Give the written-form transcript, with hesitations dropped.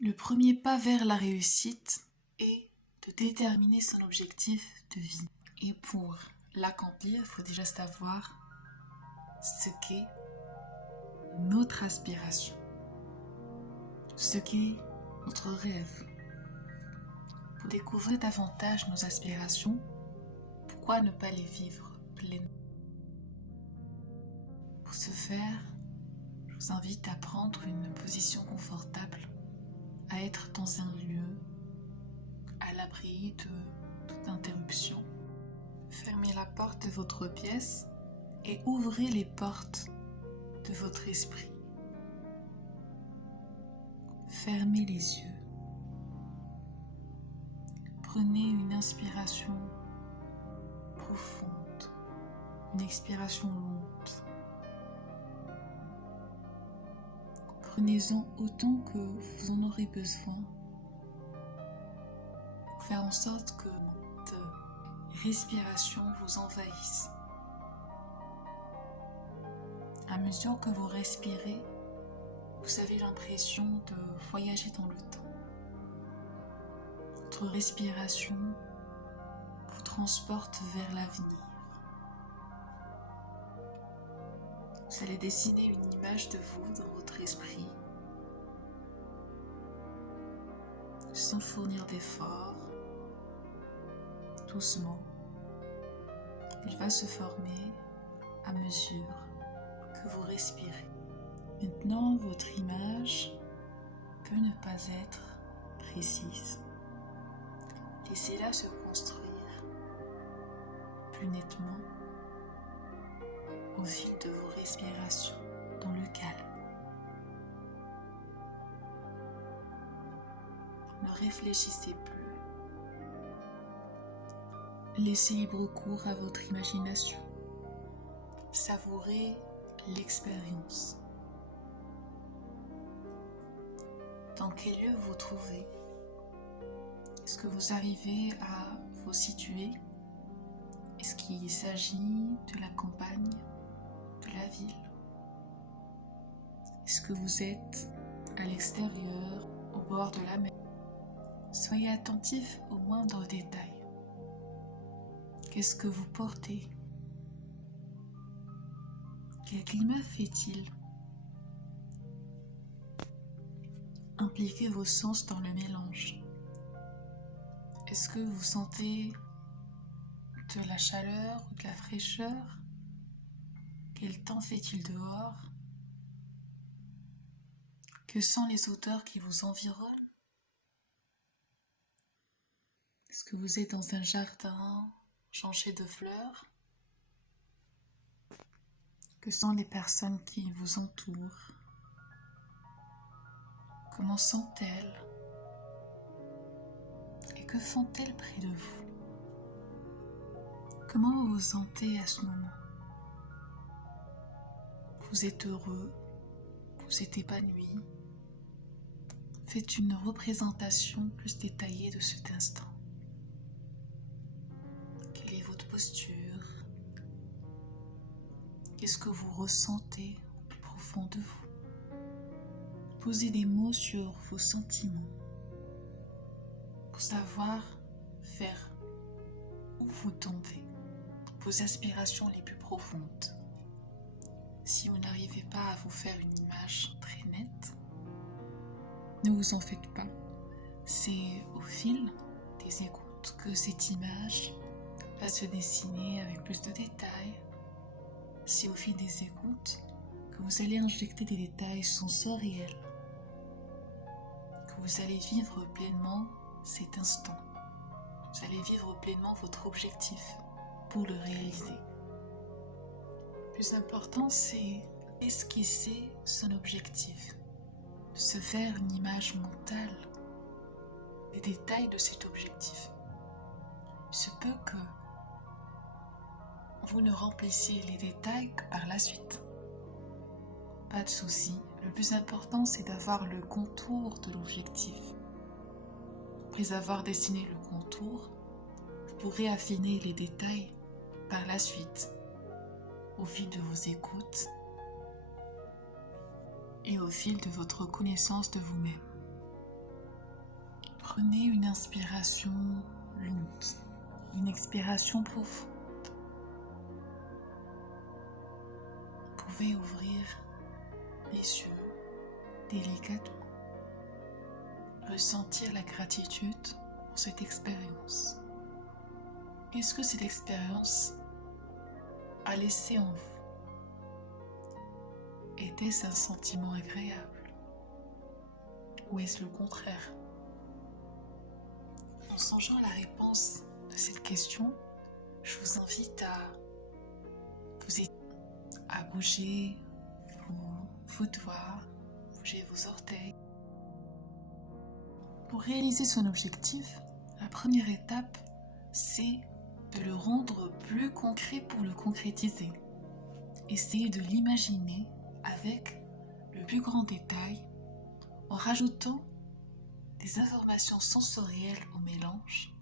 Le premier pas vers la réussite est de déterminer son objectif de vie. Et pour l'accomplir, il faut déjà savoir ce qu'est notre aspiration, ce qu'est notre rêve. Pour découvrir davantage nos aspirations, pourquoi ne pas les vivre pleinement? Pour ce faire, je vous invite à prendre une position confortable, à être dans un lieu à l'abri de toute interruption. Fermez la porte de votre pièce et ouvrez les portes de votre esprit. Fermez les yeux. Prenez une inspiration profonde, une expiration lente. Prenez-en autant que vous en aurez besoin pour faire en sorte que cette respiration vous envahisse. À mesure que vous respirez, vous avez l'impression de voyager dans le temps. Votre respiration vous transporte vers l'avenir. Vous allez dessiner une image de vous dans votre esprit, sans fournir d'efforts. Doucement, il va se former à mesure que vous respirez. Maintenant, votre image peut ne pas être précise. Laissez-la se construire plus nettement au fil de vos respirations dans le calme. Ne réfléchissez plus. Laissez libre cours à votre imagination. Savourez l'expérience. Dans quel lieu vous trouvez? Est-ce que vous arrivez à vous situer? Est-ce qu'il s'agit de la campagne, de la ville? Est-ce que vous êtes à l'extérieur, au bord de la mer? Soyez attentif aux moindres détails. Qu'est-ce que vous portez? Quel climat fait-il? Impliquez vos sens dans le mélange. Est-ce que vous sentez de la chaleur ou de la fraîcheur? Quel temps fait-il dehors? Que sont les odeurs qui vous environnent? Est-ce que vous êtes dans un jardin jonché de fleurs? Que sont les personnes qui vous entourent? Comment sont-elles? Et que font-elles près de vous? Comment vous vous sentez à ce moment? Vous êtes heureux? Vous êtes épanoui? Faites une représentation plus détaillée de cet instant. Quelle est votre posture? Qu'est-ce que vous ressentez au plus profond de vous? Posez des mots sur vos sentiments pour savoir vers où vous tendez, vos aspirations les plus profondes. Si vous n'arrivez pas à vous faire une image très nette, ne vous en faites pas. C'est au fil des écoutes que cette image va se dessiner avec plus de détails. C'est au fil des écoutes que vous allez injecter des détails sensoriels, que vous allez vivre pleinement cet instant. Vous allez vivre pleinement votre objectif pour le réaliser. Le plus important, c'est esquisser son objectif, de se faire une image mentale des détails de cet objectif. Il se peut que vous ne remplissiez les détails que par la suite. Pas de souci, le plus important c'est d'avoir le contour de l'objectif. Après avoir dessiné le contour, vous pourrez affiner les détails par la suite, au fil de vos écoutes et au fil de votre connaissance de vous-même. Prenez une inspiration longue, une expiration profonde. Vous pouvez ouvrir les yeux délicatement. Ressentir la gratitude pour cette expérience. Qu'est-ce que cette expérience a laissé en vous? Était-ce un sentiment agréable? Ou est-ce le contraire? En songeant à la réponse de cette question, je vous invite à bouger vos doigts, bouger vos orteils. Pour réaliser son objectif, la première étape, c'est de le rendre plus concret pour le concrétiser. Essayez de l'imaginer avec le plus grand détail en rajoutant des informations sensorielles au mélange